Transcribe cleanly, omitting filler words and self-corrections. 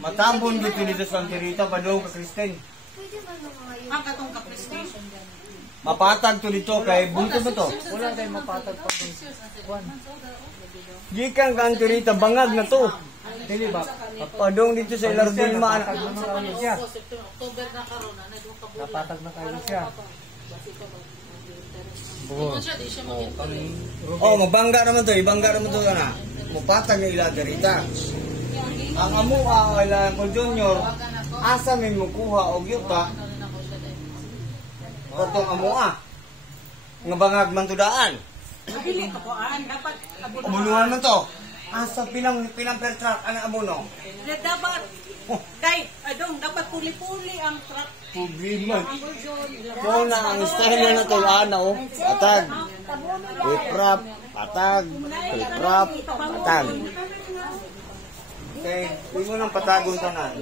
Matambon dito sa Antirita, padong ka Kristen. Ang katong ka-Kristen. Mapatag to dito kay bunto ba to? Wala tayong mapatag pa kung kuwan. Gikan ka Antirita, bangag na to. Dili ba? Padong dito sa Ilardilma. Napatag na kayo siya. October na karon na nagkabulan. Napatag na kayo siya. Oo. Di siya maging Oh, mabangga naman to, ibangga naman to na. Mupatag yung Ilardelita. Ang amo ila ko junior, asa may mukuha og yuta. Katong amo nga bangag man tudaan. Dili ka po dapat Abunuhan man to. Asa pilang per truck ang abuno. dapat kay adong dapat puli-puli ang truck. Problema. Ang version. Mo na ang style na to oh. Patag. Iprap, patag, iprap, patag. Okay, hindi mo nang patagon tanan.